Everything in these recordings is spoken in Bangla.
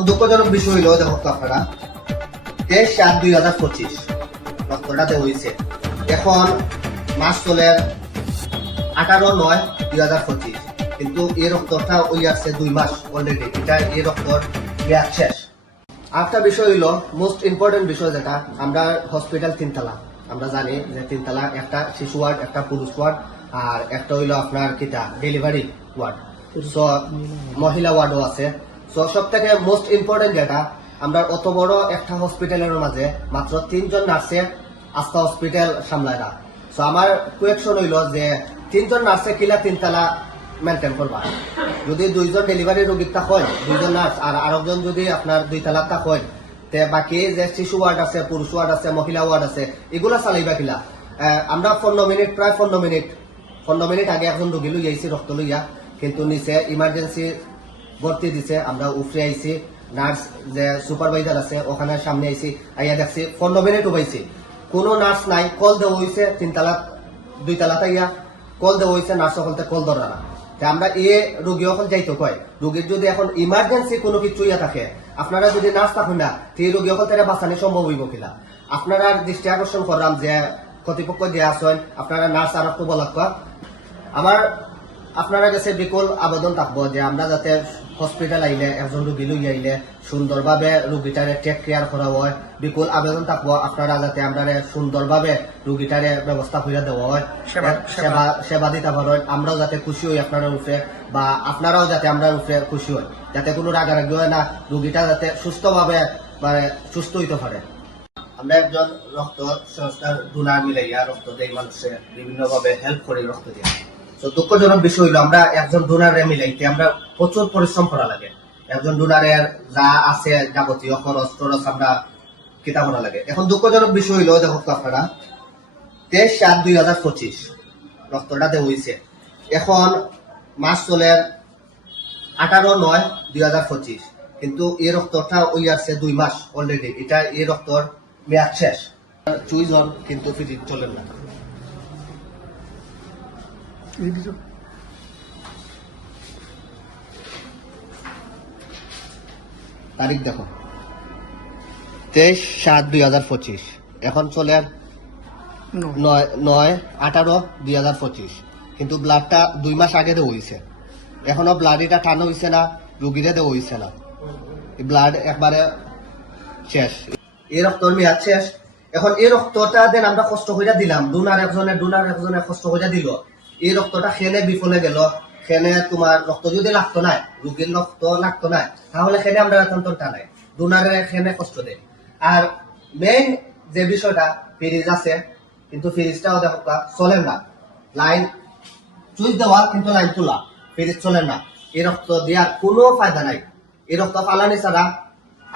এখন দুঃখজনক বিষয় হইল দেখো আপনারা, তেইশ সাত দুই হাজার পঁচিশ রক্তটাতে হয়েছে এখন মাস চলে আঠারো নয় দুই হাজার পঁচিশ, কিন্তু এই রক্তটা ওই আসছে দুই মাস অলরেডি এটা এই রক্তর মেয়াদ শেষ। আরেকটা বিষয় হইল মোস্ট ইম্পর্টেন্ট বিষয় যেটা, আমরা হসপিটাল তিনতলা, আমরা জানি যে তিনতলা একটা শিশু ওয়ার্ড, একটা পুরুষ ওয়ার্ড, আর একটা হইল আপনার কিটা ডেলিভারি ওয়ার্ড। মহিলা ওয়ার্ডও আছে। সো সব থেকে মোস্ট ইম্পর্টেন্ট যেটা আমরা অত বড় একটা হসপিটালের মাঝে মাত্র তিনজন নার্সে আস্থা হসপিটাল সামলায় না। সো আমার কুয়েকশন হইল যে, তিনজন নার্সে কিলা তিনতলা মেনটেন করবা? যদি দুইজন ডেলিভারি রোগীর হয়, দুইজন নার্স আর আরেকজন যদি আপনার দুই তালাক তা হয়, তে বাকি যে শিশু ওয়ার্ড আছে, পুরুষ ওয়ার্ড আছে, মহিলা ওয়ার্ড আছে, এগুলা চালাইবা কিলা? আমরা পনেরো মিনিট, প্রায় পনেরো মিনিট পনেরো মিনিট আগে একজন রোগী লই আইছি, রক্ত লইয়া, কিন্তু নিচে ইমার্জেন্সি ভর্তি দিছে, আমরা উফরে আইছি, নার্স যে সুপারভাইজার আছে, ওখানে সামনে আইছি, আইয়া দেখছি পনেরো মিনিট উবাইছি কোনো নার্স নাই, কল দেওয়া হয়েছে তিনতলা দুই তালাতে ইয়া কল দেওয়া হয়েছে নার্স সকলতে কল ধরা। না আমরা এ রোগী সকল যাইতো কয়? রোগীর যদি এখন ইমার্জেন্সি কোনো কিছু ইয়া থাকে, আপনারা যদি নার্স থাকুন না, তে রোগী সকল তারা বাঁচানি সম্ভব হইব কিনা আপনারা দৃষ্টি আকর্ষণ করলাম যে কর্তৃপক্ষ যে আছেন, আপনারা নার্স আর বলাক আমার আপনারা কাছে বিকল আবেদন থাকব যে আমরা যাতে হসপিটাল আইলে একজন রুগী লই আইলে সুন্দরভাবে রুগীটারে টেক কেয়ার করা হয় বিপুল আবেদন থাকব আপনারা যাতে আমরা সুন্দরভাবে রুগীটারে ব্যবস্থা করে দেওয়া হয় সেবা- সেবা সেবা দিতে পারেন আমরাও যাতে খুশি হই আপনারা উপরে বা আপনারাও যাতে আমরা উপরে খুশি হই যাতে কোনো রাগারাগি হয় না রুগীটা যাতে সুস্থভাবে মানে সুস্থ হইতে পারে। আমরা একজন রক্ত সংস্থার ডোনার মিলাইয়া রক্ত দেই মানুষের বিভিন্নভাবে হেল্প করি রক্ত দিয়ে তো দুঃখজনক বিষয় হইল, আমরা একজন ডোনারে মিলাইতে আমরা প্রচুর পরিশ্রম করা লাগে। একজন ডোনারের যা আছে যাবতীয় খরচ টরচ আমরা কিতা করা লাগে। এখন দুঃখজনক বিষয় হইল, দেখো আপনারা তেইশ সাত দুই হাজার পঁচিশ, রক্তটা দেওয়া হয়েছে এখন মাস চলে আঠারো নয় দুই হাজার পঁচিশ, কিন্তু এই রক্তটা ওই আসছে দুই মাস অলরেডি এটা এই রক্তর মেয়াদ শেষ। চুইজন কিন্তু ফিরি চলেন না। তারিখ দেখো। তেইশ সাত দুই হাজার পঁচিশ। এখন চলে নয়। নয় আঠারো দুই হাজার পঁচিশ। কিন্তু ব্লাডটা দুই মাস আগে দেওয়া হয়েছে এখনও ব্লাড এটা টানো হয়েছে না রুগীরে দেওয়া হয়েছে না। ব্লাড একবারে শেষ। এই রক্তর মেয়াদ শেষ। এখন এই রক্তটা দেন আমরা কষ্ট হইয়া দিলাম। ডোনার একজনে ডোনার একজনে কষ্ট হইয়া দিল। এই রক্তটা খেনে বিফলে গেল। খেনে তোমার রক্ত যদি লাগতো না রুগীর রক্ত লাগতো না তাহলে খেনে আমরা একান্তটা নাই ডোনারে খেনে কষ্ট দেয়। আর মেইন যে বিষয়টা ফ্রিজ আছে, কিন্তু ফ্রিজটাও দেখো চলে না। লাইন চুইস দেওয়া কিন্তু লাইন তোলা ফ্রিজ চলে না। এই রক্ত দেওয়ার কোনো ফায়দা নাই। এই রক্ত ফালানি ছাড়া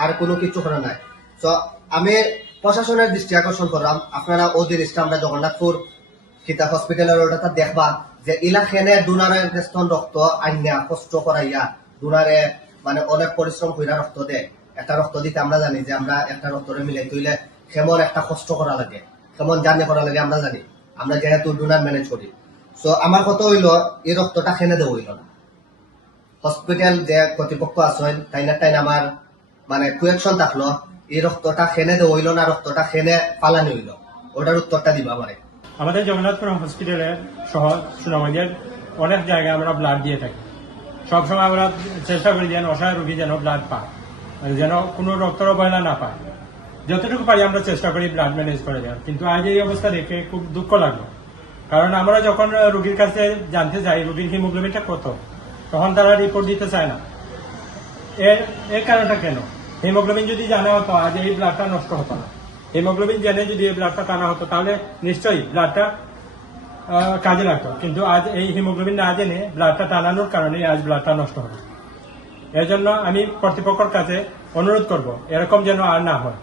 আর কোনো কিছু করা নাই। তো আমি প্রশাসনের দৃষ্টি আকর্ষণ করলাম। আপনারা ও জিনিসটা আমরা জগন্নাথপুর খিতা হসপিটালের ওটা দেখবা যে ইলাখেনে ডোনারে স্তন রক্ত আইনা কষ্ট করাইয়া ডোনারে মানে অনেক পরিশ্রম কইরা রক্ত দেয় একটা রক্ত দিতে আমরা জানি যে আমরা একটা রক্তরে মিলাই তৈলে কেমন একটা কষ্ট করা লাগে, কেমন জার্নি করা লাগে আমরা জানি। আমরা যেহেতু ডোনার ম্যানেজ করি। সো আমার কথা হইল, এই রক্তটা খেনে দেওয়া হইল না হসপিটাল যে কর্তৃপক্ষ আছেন তাই না তাই আমার মানে কুয়েকশন থাকল। এই রক্তটা খেনে দেওয়া হইল না রক্তটা খেনে পালানি হইল? ওটার উত্তরটা দিবা মানে আমাদের জগন্নাথপুর হসপিটালে সহ সুনামগঞ্জের অনেক জায়গায় আমরা ব্লাড দিয়ে থাকি। সবসময় আমরা চেষ্টা করি যেন অসহায় রোগী যেন ব্লাড পায় যেন কোনো রক্তের অবহেলা না পায়। যতটুকু পারি আমরা চেষ্টা করি ব্লাড ম্যানেজ করে দেওয়ার কিন্তু আজ এই অবস্থা দেখে খুব দুঃখ লাগল। কারণ আমরা যখন রোগীর কাছে জানতে চাই রোগীর হিমোগ্লোবিনটা কত, তখন তারা রিপোর্ট দিতে চায় না। এর এর কারণটা কেন? হিমোগ্লোবিন যদি জানা হতো, আজ এই ব্লাডটা নষ্ট হতো না। হিমোগ্লোবিন জেনে যদি এই ব্লাডটা টানা হতো, তাহলে নিশ্চয়ই ব্লাডটা কাজে লাগতো। কিন্তু আজ এই হিমোগ্লোবিন না জেনে ব্লাডটা টানানোর কারণে আজ ব্লাডটা নষ্ট হবে। এজন্য জন্য আমি কর্তৃপক্ষর কাছে অনুরোধ করব, এরকম যেন আর না হয়।